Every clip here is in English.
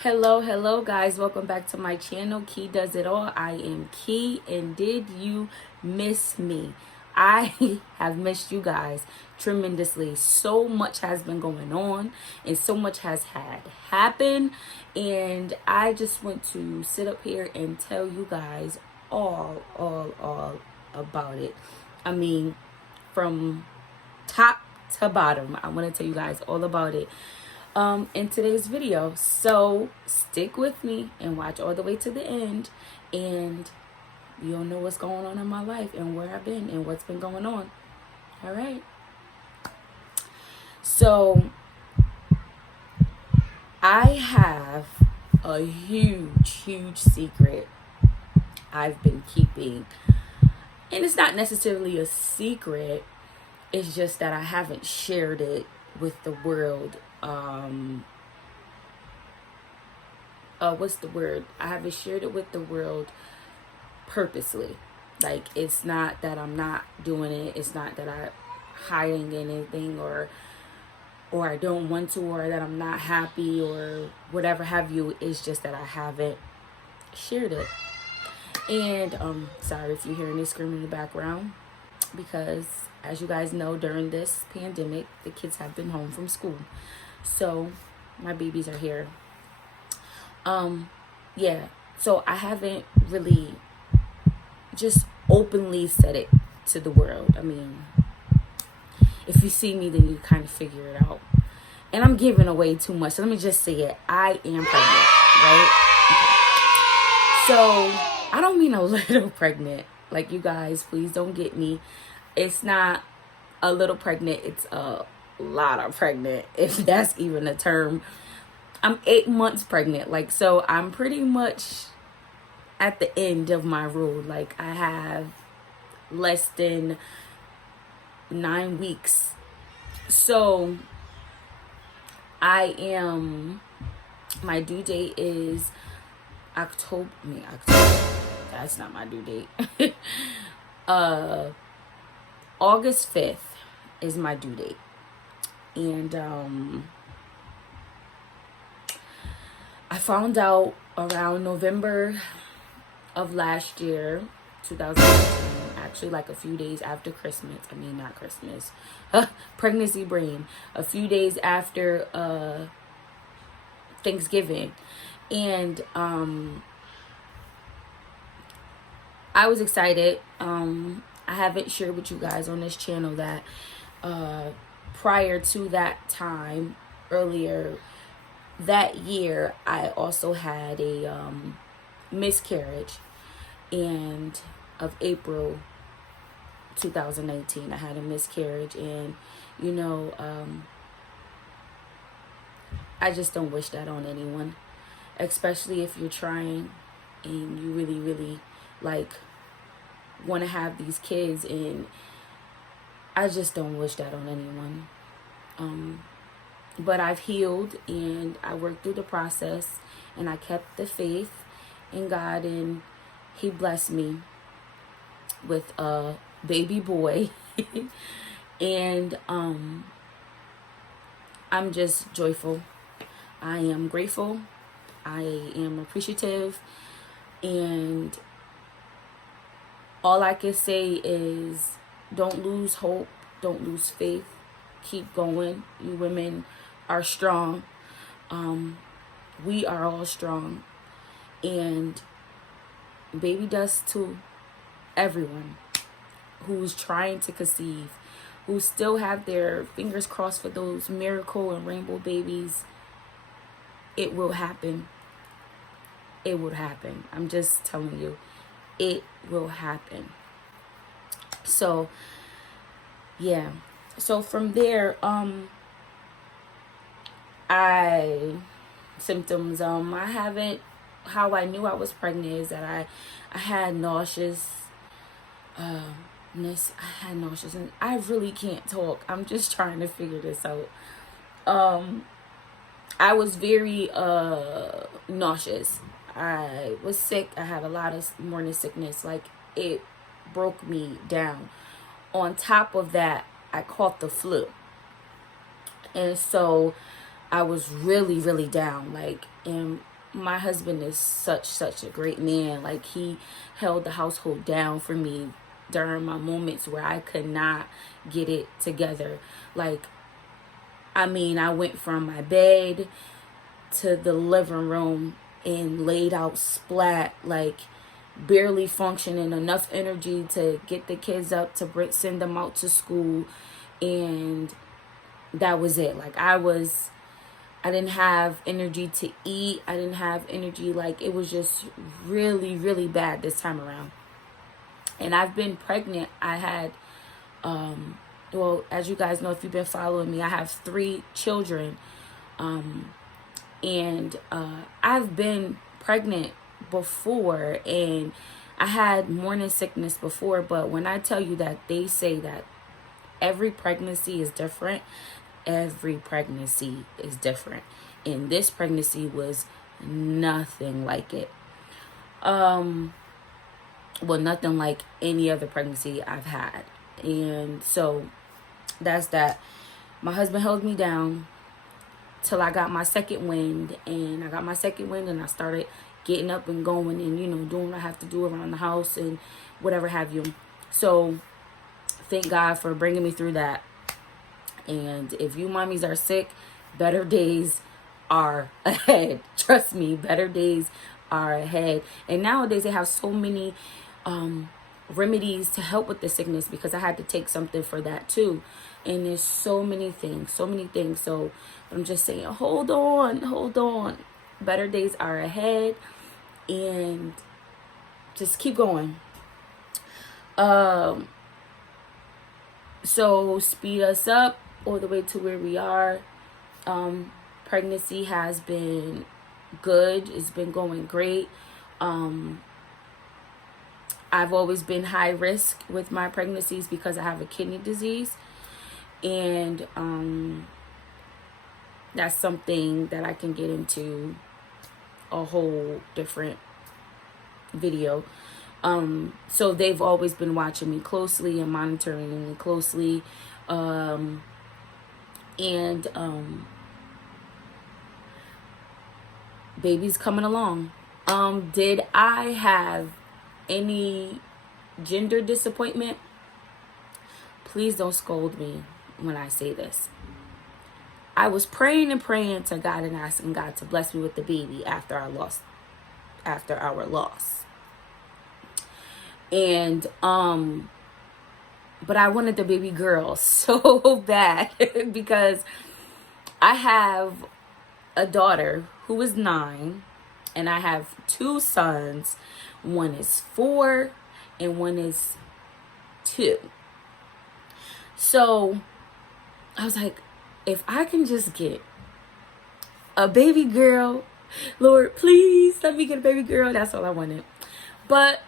Hello guys, welcome back to my channel, Kee Does It All. I am Kee, and did you miss me? I have missed you guys tremendously. So much has been going on and so much has had happened, and I just want to sit up here and tell you guys all about it. I mean, from top to bottom, I want to tell you guys all about it in today's video. So stick with me and watch all the way to the end, and you'll know what's going on in my life and where I've been and what's been going on. All right. So I have a huge secret I've been keeping. And it's not necessarily a secret. It's just that I haven't shared it with the world. What's the word? I haven't shared it with the world purposely. Like, it's not that I'm not doing it. It's not that I'm hiding anything or I don't want to, or that I'm not happy or whatever have you. It's just that I haven't shared it. And sorry if you're hearing me screaming in the background, because as you guys know, during this pandemic, the kids have been home from school. So my babies are here. Yeah. So I haven't really just openly said it to the world. I mean, if you see me, then you kind of figure it out. And I'm giving away too much. So let me just say it. I am pregnant, right? So I don't mean a little pregnant. Like, you guys, please don't get me. It's not a little pregnant. It's a lot of pregnant, if that's even a term. I'm 8 months pregnant. Like, so I'm pretty much at the end of my road. Like, I have less than 9 weeks. So my due date is October. That's not my due date. August 5th is my due date. And I found out around November of last year, 2019, actually like a few days after Christmas. I mean, not Christmas. Pregnancy brain. A few days after Thanksgiving. And I was excited. I haven't shared with you guys on this channel that prior to that time, earlier that year, I also had a miscarriage. And of April 2019, I had a miscarriage. And you know, I just don't wish that on anyone, especially if you're trying and you really like want to have these kids. And I just don't wish that on anyone. But I've healed and I worked through the process, and I kept the faith in God, and He blessed me with a baby boy. And I'm just joyful. I am grateful. I am appreciative. And all I can say is, don't lose hope. Don't lose faith. Keep going. You women are strong. We are all strong. And baby does to everyone who's trying to conceive, who still have their fingers crossed for those miracle and rainbow babies. It will happen. It will happen. I'm just telling you, it will happen. So yeah. So from there, symptoms, I haven't, how I knew I was pregnant is that I had nauseous, I had nauseous, and I really can't talk. I'm just trying to figure this out. I was very nauseous. I was sick. I had a lot of morning sickness. Like, it broke me down. On top of that, I caught the flu. And so I was really, really down. Like, and my husband is such a great man. Like, he held the household down for me during my moments where I could not get it together. Like, I mean, I went from my bed to the living room and laid out splat, like barely functioning, enough energy to get the kids up to send them out to school, and that was it. Like, I didn't have energy to eat. I didn't have energy. Like, it was just really, really bad this time around. And I've been pregnant. I had, well, as you guys know, if you've been following me, I have 3 children. And I've been pregnant before, and I had morning sickness before. But when I tell you that they say that every pregnancy is different, every pregnancy is different, and this pregnancy was nothing like it. Well, nothing like any other pregnancy I've had. And so that's that. My husband held me down till I got my second wind, and I started getting up and going and, you know, doing what I have to do around the house and whatever have you. So thank God for bringing me through that. And if you mommies are sick, better days are ahead. Trust me, better days are ahead. And nowadays they have so many remedies to help with the sickness, because I had to take something for that too. And there's so many things. So I'm just saying, hold on. Better days are ahead, and just keep going. So speed us up all the way to where we are. Pregnancy has been good. It's been going great. I've always been high risk with my pregnancies because I have a kidney disease. And that's something that I can get into a whole different video. So they've always been watching me closely and monitoring me closely. Baby's coming along. Did I have any gender disappointment? Please don't scold me when I say this. I was praying to God and asking God to bless me with the baby after our loss. And but I wanted the baby girl so bad because I have a daughter who is 9, and I have 2 sons. One is 4 and one is 2. So I was like, if I can just get a baby girl, Lord, please let me get a baby girl. That's all I wanted. But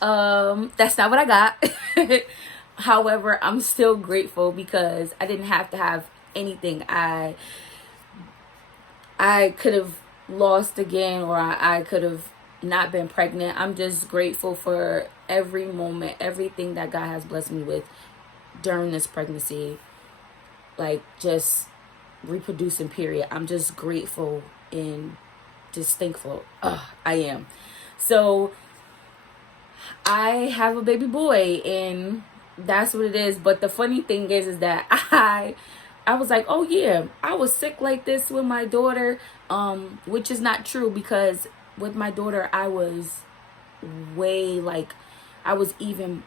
that's not what I got. However, I'm still grateful because I didn't have to have anything. I could have lost again, or I could have not been pregnant. I'm just grateful for every moment, everything that God has blessed me with during this pregnancy. Like, just reproducing, period. I'm just grateful and just thankful. I am. So I have a baby boy, and that's what it is. But the funny thing is that I was like, oh yeah, I was sick like this with my daughter, which is not true, because with my daughter I was way, like, I was even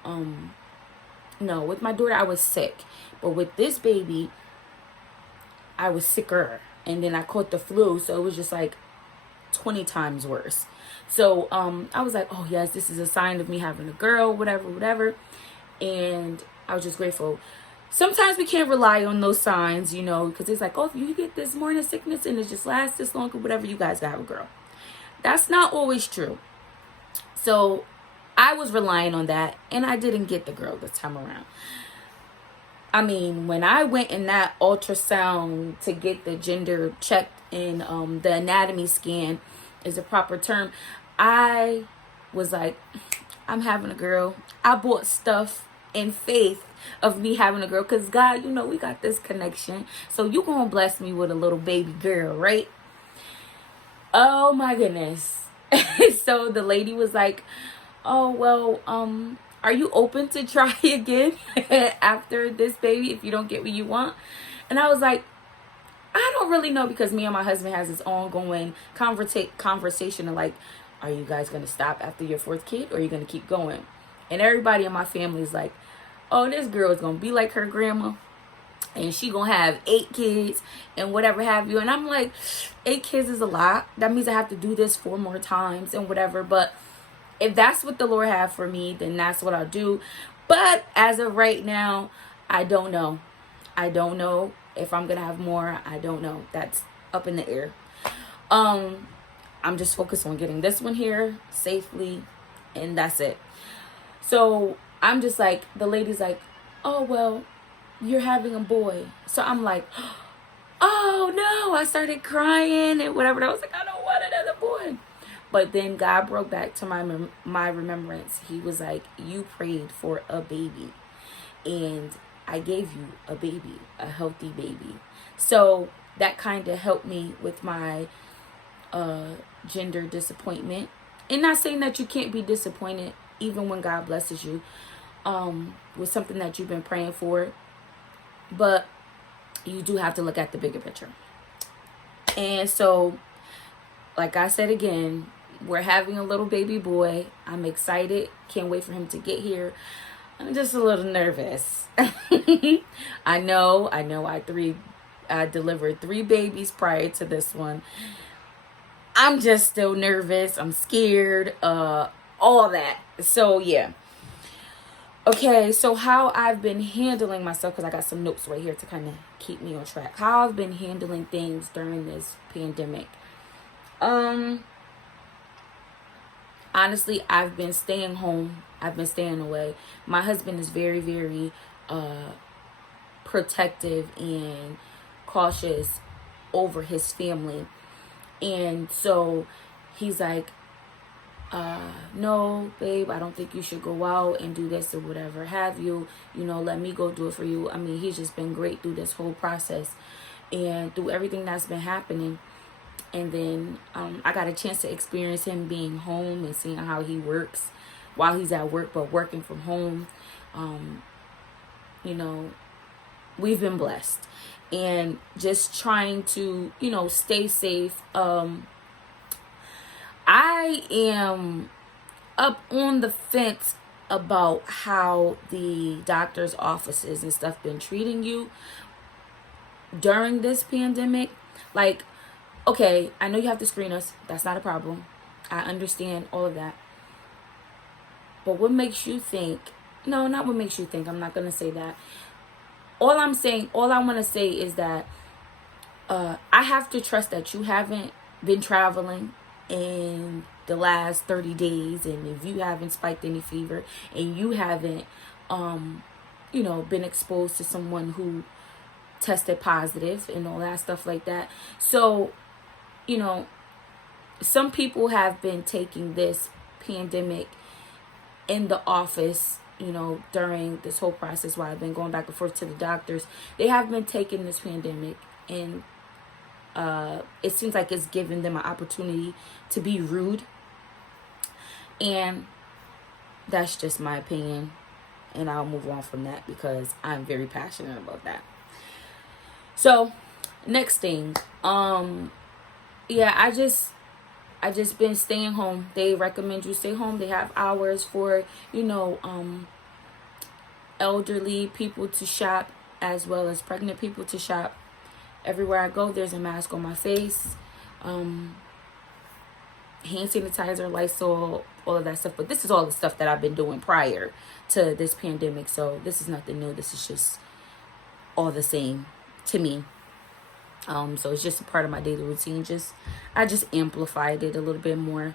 no, with my daughter I was sick, but with this baby I was sicker, and then I caught the flu, so it was just like 20 times worse. So I was like, oh yes, this is a sign of me having a girl, whatever. And I was just grateful. Sometimes we can't rely on those signs, you know, because it's like, oh, you get this morning sickness and it just lasts this long or whatever, you guys gotta have a girl. That's not always true. So I was relying on that, and I didn't get the girl this time around. I mean, when I went in that ultrasound to get the gender checked, and the anatomy scan is a proper term, I was like, I'm having a girl. I bought stuff in faith of me having a girl, because God, you know, we got this connection. So you gonna bless me with a little baby girl, right? Oh my goodness. So the lady was like, oh, well, are you open to try again after this baby if you don't get what you want? And I was like, I don't really know, because me and my husband has this ongoing conversation of like, are you guys going to stop after your fourth kid, or are you going to keep going? And everybody in my family is like, oh, this girl is going to be like her grandma, and she going to have 8 kids and whatever have you. And I'm like, 8 kids is a lot. That means I have to do this 4 more times and whatever. But if that's what the Lord have for me, then that's what I'll do. But as of right now, I don't know. I don't know if I'm going to have more. I don't know. That's up in the air. I'm just focused on getting this one here safely, and that's it. So I'm just like, the lady's like, oh, well, you're having a boy. So I'm like, oh no, I started crying and whatever. I was like, I don't want another boy. But then God brought back to my remembrance. He was like, you prayed for a baby, and I gave you a baby, a healthy baby. So that kind of helped me with my gender disappointment. And not saying that you can't be disappointed even when God blesses you with something that you've been praying for. But you do have to look at the bigger picture. And so, like I said again, we're having a little baby boy. I'm excited. Can't wait for him to get here. I'm just a little nervous. I know. I delivered 3 babies prior to this one. I'm just still nervous. I'm scared. All that. So yeah. Okay, so how I've been handling myself, because I got some notes right here to kind of keep me on track. How I've been handling things during this pandemic. Honestly, I've been staying home. I've been staying away. My husband is very, very protective and cautious over his family. And so he's like, no, babe, I don't think you should go out and do this or whatever have you. You know, let me go do it for you. I mean, he's just been great through this whole process and through everything that's been happening. And then I got a chance to experience him being home and seeing how he works while he's at work, but working from home. You know, we've been blessed. And just trying to, you know, stay safe. I am up on the fence about how the doctor's offices and stuff been treating you during this pandemic. Like, okay, I know you have to screen us. That's not a problem. I understand all of that. But what makes you think? No, not what makes you think. I'm not going to say that. All I want to say is that I have to trust that you haven't been traveling in the last 30 days, and if you haven't spiked any fever, and you haven't you know, been exposed to someone who tested positive and all that stuff like that. So, you know, some people have been taking this pandemic in the office, you know, during this whole process while I've been going back and forth to the doctors. They have been taking this pandemic, and it seems like it's giving them an opportunity to be rude. And that's just my opinion. And I'll move on from that because I'm very passionate about that. So, next thing. Yeah, I just been staying home. They recommend you stay home. They have hours for, you know, elderly people to shop as well as pregnant people to shop. Everywhere I go, there's a mask on my face. Hand sanitizer, Lysol, all of that stuff. But this is all the stuff that I've been doing prior to this pandemic. So this is nothing new. This is just all the same to me. So it's just a part of my daily routine. I just amplified it a little bit more.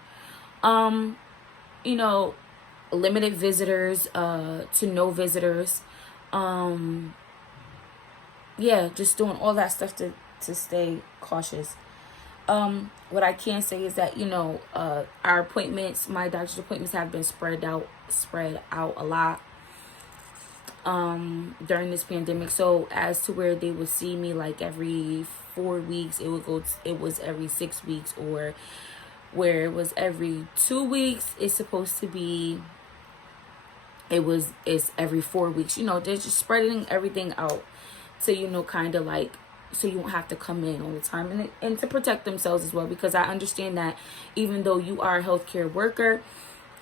You know, limited visitors, to no visitors. Yeah, just doing all that stuff to stay cautious. What I can say is that, you know, our appointments, my doctor's appointments have been spread out a lot. during this pandemic. So as to where they would see me like every 4 weeks, it was every 6 weeks, or where it was every 2 weeks, it's supposed to be, it's every 4 weeks. They're just spreading everything out to, kind of like, so you won't have to come in all the time, and to protect themselves as well, because I understand that even though you are a healthcare worker,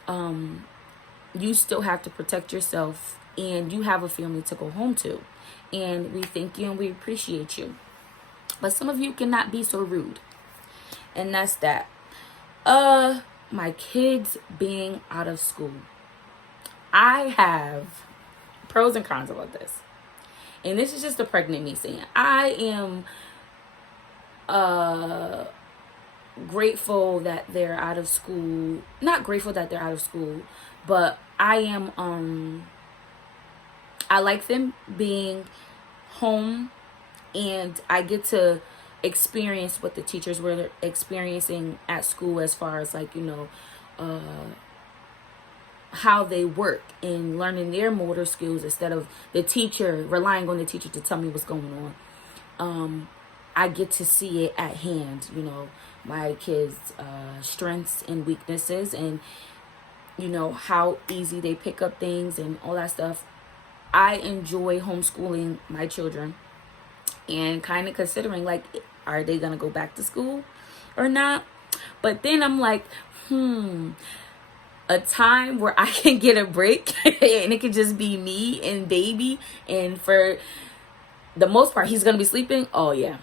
you still have to protect yourself, and you have a family to go home to, and we thank you and we appreciate you. But some of you cannot be so rude, and that's that. My kids being out of school, I have pros and cons about this. And this is just a pregnant me saying, I am grateful that they're out of school. Not grateful that they're out of school, but I am I like them being home, and I get to experience what the teachers were experiencing at school, as far as like, how they work and learning their motor skills, instead of the teacher relying on the teacher to tell me what's going on. I get to see it at hand, my kids' strengths and weaknesses, and how easy they pick up things and all that stuff. I enjoy homeschooling my children, and kind of considering like, are they gonna go back to school or not? But then I'm like, a time where I can get a break and it could just be me and baby, and for the most part he's gonna be sleeping. Oh yeah,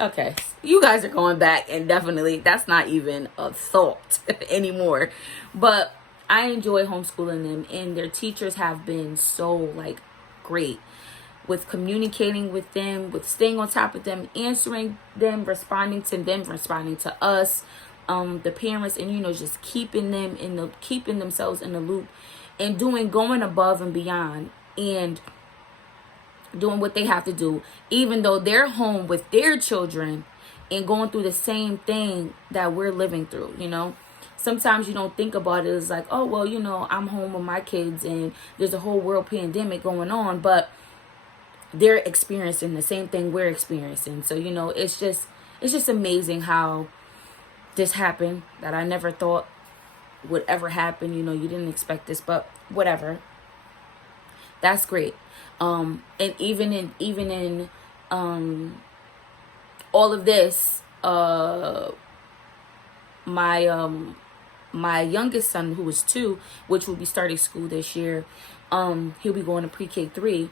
okay, you guys are going back, and definitely that's not even a thought anymore. But I enjoy homeschooling them, and their teachers have been so like great with communicating with them, with staying on top of them, answering them, responding to them, responding to us, the parents, and just keeping themselves in the loop, and going above and beyond, and doing what they have to do, even though they're home with their children and going through the same thing that we're living through. Sometimes you don't think about it. It's like, oh well, I'm home with my kids and there's a whole world pandemic going on, but they're experiencing the same thing we're experiencing. So it's just amazing how this happened, that I never thought would ever happen. You didn't expect this, but whatever. That's great. And even in all of this, my youngest son, who is 2, which will be starting school this year, he'll be going to pre-K 3.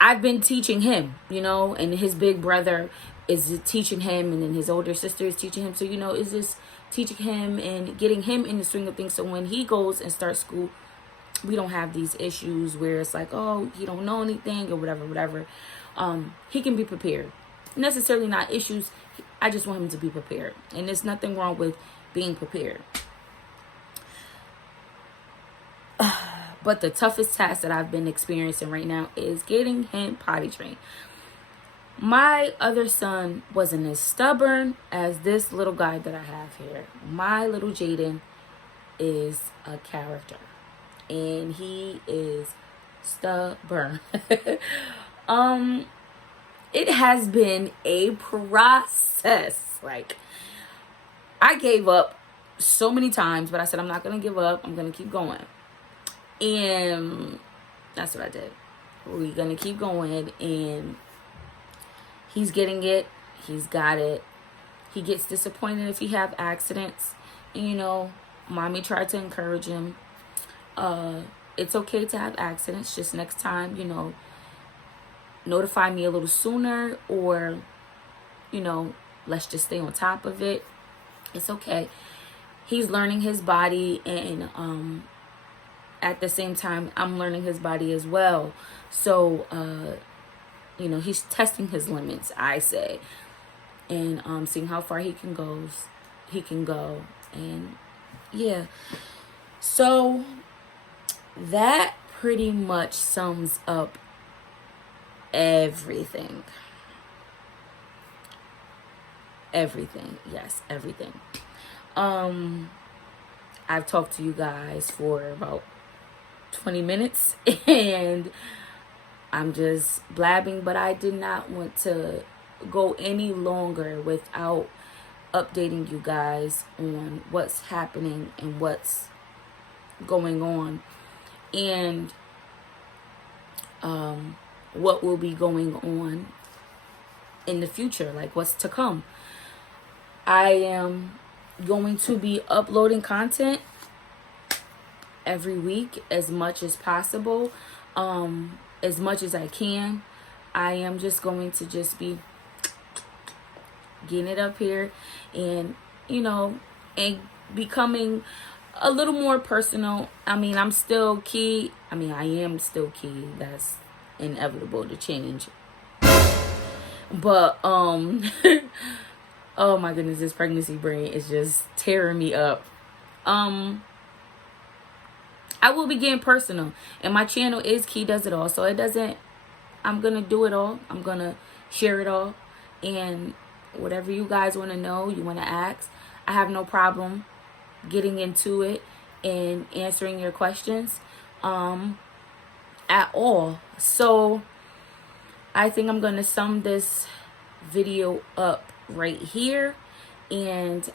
I've been teaching him, and his big brother is teaching him, and then his older sister is teaching him. So, is this teaching him and getting him in the swing of things, so when he goes and starts school, we don't have these issues where it's like, oh, he don't know anything or whatever. He can be prepared. Necessarily not issues. I just want him to be prepared, and there's nothing wrong with being prepared. But the toughest task that I've been experiencing right now is getting him potty trained. My other son wasn't as stubborn as this little guy that I have here. My little Jaden is a character, and he is stubborn. It has been a process. Like, I gave up so many times, but I said, I'm not going to give up. I'm going to keep going. And that's what I did. We're going to keep going, and he's getting it. He's got it. He gets disappointed if he have accidents. And, mommy tried to encourage him. It's okay to have accidents. Just next time, notify me a little sooner, or, let's just stay on top of it. It's okay. He's learning his body, and at the same time, I'm learning his body as well. So, he's testing his limits, I say, and seeing how far he can go, and yeah. So that pretty much sums up everything. Yes, everything. I've talked to you guys for about 20 minutes and I'm just blabbing, but I did not want to go any longer without updating you guys on what's happening and what's going on, and what will be going on in the future, like what's to come. I am going to be uploading content every week as much as possible, as much as I can. I am just going to just be getting it up here and, and becoming a little more personal. I mean, I'm still Kee. I am still Kee. That's inevitable to change. But, oh my goodness, this pregnancy brain is just tearing me up. I will be getting personal, and my channel is Kee Does It All, so I'm gonna do it all. I'm gonna share it all, and whatever you guys want to know, you want to ask, I have no problem getting into it and answering your questions at all. So I think I'm gonna sum this video up right here, and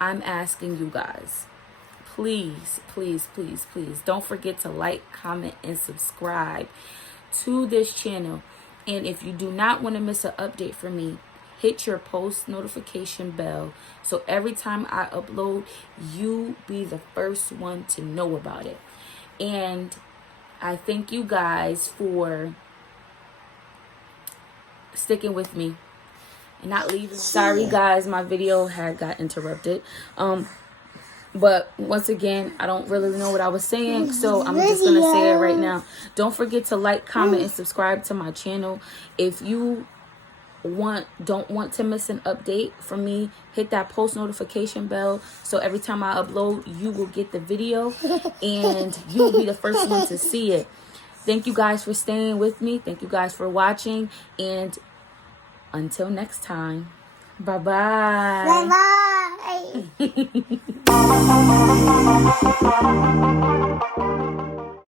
I'm asking you guys, please, please, please, please don't forget to like, comment, and subscribe to this channel. And if you do not want to miss an update from me, hit your post notification bell, so every time I upload, you be the first one to know about it. And I thank you guys for sticking with me and not leaving. Sorry guys, my video had got interrupted. But once again, I don't really know what I was saying, so I'm just gonna say it right now. Don't forget to like, comment, and subscribe to my channel. If you don't want to miss an update from me, hit that post notification bell, so every time I upload, you will get the video and you will be the first one to see it. Thank you guys for staying with me. Thank you guys for watching, and until next time, bye bye. Bye bye.